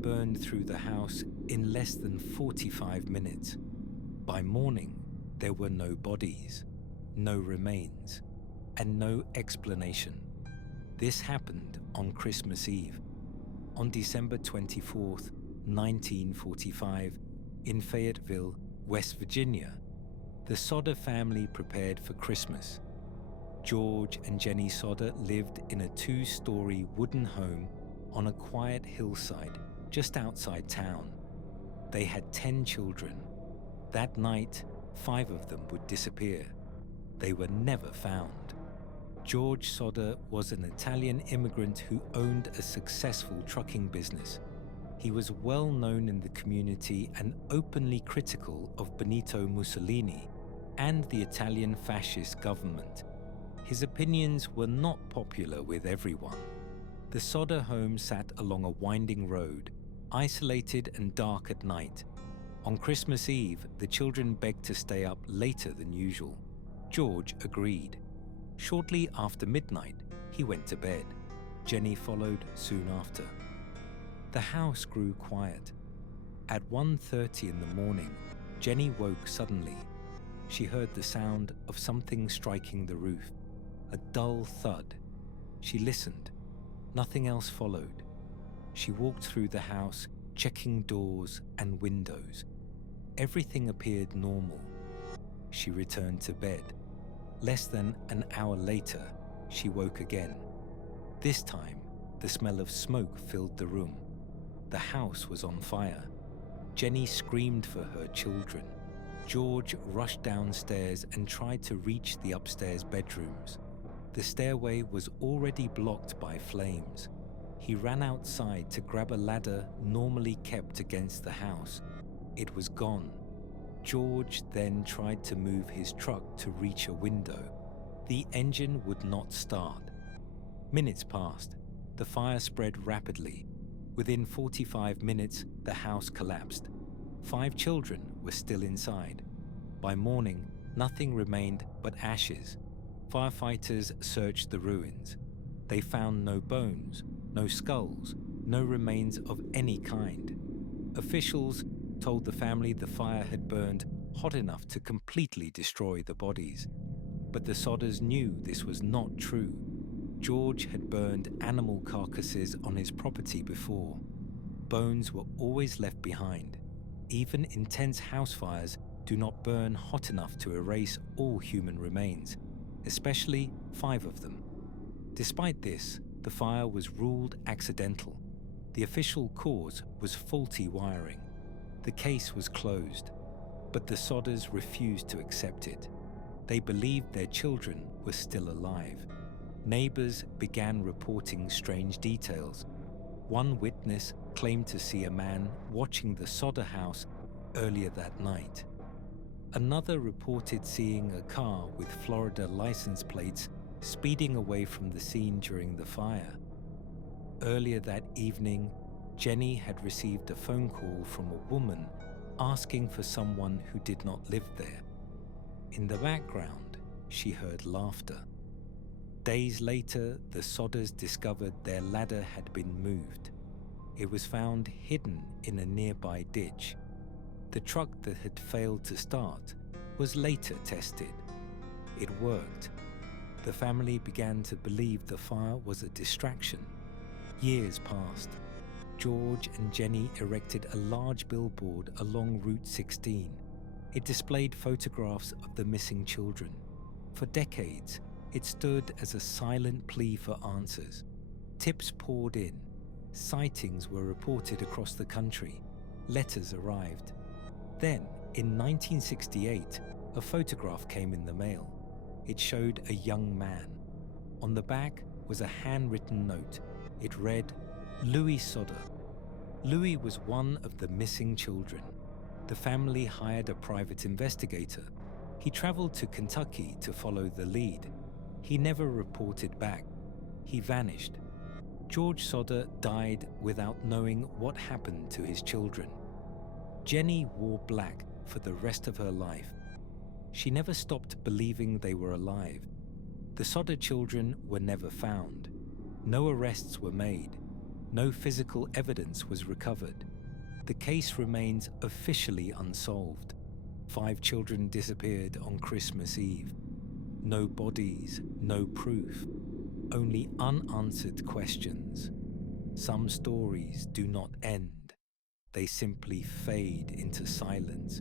burned through the house in less than 45 minutes. By morning, there were no bodies, no remains, and no explanation. This happened on Christmas Eve, on December 24th, 1945, in Fayetteville, West Virginia. The Sodder family prepared for Christmas. George and Jenny Sodder lived in a 2-story wooden home on a quiet hillside just outside town. They had 10 children. That night, 5 of them would disappear. They were never found. George Sodder was an Italian immigrant who owned a successful trucking business. He was well known in the community and openly critical of Benito Mussolini and the Italian fascist government. His opinions were not popular with everyone. The Sodder home sat along a winding road, isolated and dark at night. On Christmas Eve, the children begged to stay up later than usual. George agreed. Shortly after midnight, he went to bed. Jenny followed soon after. The house grew quiet. At 1:30 in the morning, Jenny woke suddenly. She heard the sound of something striking the roof, a dull thud. She listened. Nothing else followed. She walked through the house, checking doors and windows. Everything appeared normal. She returned to bed. Less than an hour later, she woke again. This time, the smell of smoke filled the room. The house was on fire. Jenny screamed for her children. George rushed downstairs and tried to reach the upstairs bedrooms. The stairway was already blocked by flames. He ran outside to grab a ladder normally kept against the house. It was gone. George then tried to move his truck to reach a window. The engine would not start. Minutes passed. The fire spread rapidly. Within 45 minutes, the house collapsed. 5 children were still inside. By morning, nothing remained but ashes. Firefighters searched the ruins. They found no bones, no skulls, no remains of any kind. Officials told the family the fire had burned hot enough to completely destroy the bodies. But the Sodders knew this was not true. George had burned animal carcasses on his property before. Bones were always left behind. Even intense house fires do not burn hot enough to erase all human remains, especially 5 of them. Despite this, the fire was ruled accidental. The official cause was faulty wiring. The case was closed, but the Sodders refused to accept it. They believed their children were still alive. Neighbors began reporting strange details. One witness claimed to see a man watching the Sodder house earlier that night. Another reported seeing a car with Florida license plates speeding away from the scene during the fire. Earlier that evening, Jenny had received a phone call from a woman asking for someone who did not live there. In the background, she heard laughter. Days later, the Sodders discovered their ladder had been moved. It was found hidden in a nearby ditch. The truck that had failed to start was later tested. It worked. The family began to believe the fire was a distraction. Years passed. George and Jenny erected a large billboard along Route 16. It displayed photographs of the missing children. For decades, it stood as a silent plea for answers. Tips poured in. Sightings were reported across the country. Letters arrived. Then, in 1968, a photograph came in the mail. It showed a young man. On the back was a handwritten note. It read, "Louis Sodder." Louis was one of the missing children. The family hired a private investigator. He traveled to Kentucky to follow the lead. He never reported back. He vanished. George Sodder died without knowing what happened to his children. Jenny wore black for the rest of her life. She never stopped believing they were alive. The Sodder children were never found. No arrests were made. No physical evidence was recovered. The case remains officially unsolved. 5 children disappeared on Christmas Eve. No bodies, no proof, only unanswered questions. Some stories do not end. They simply fade into silence,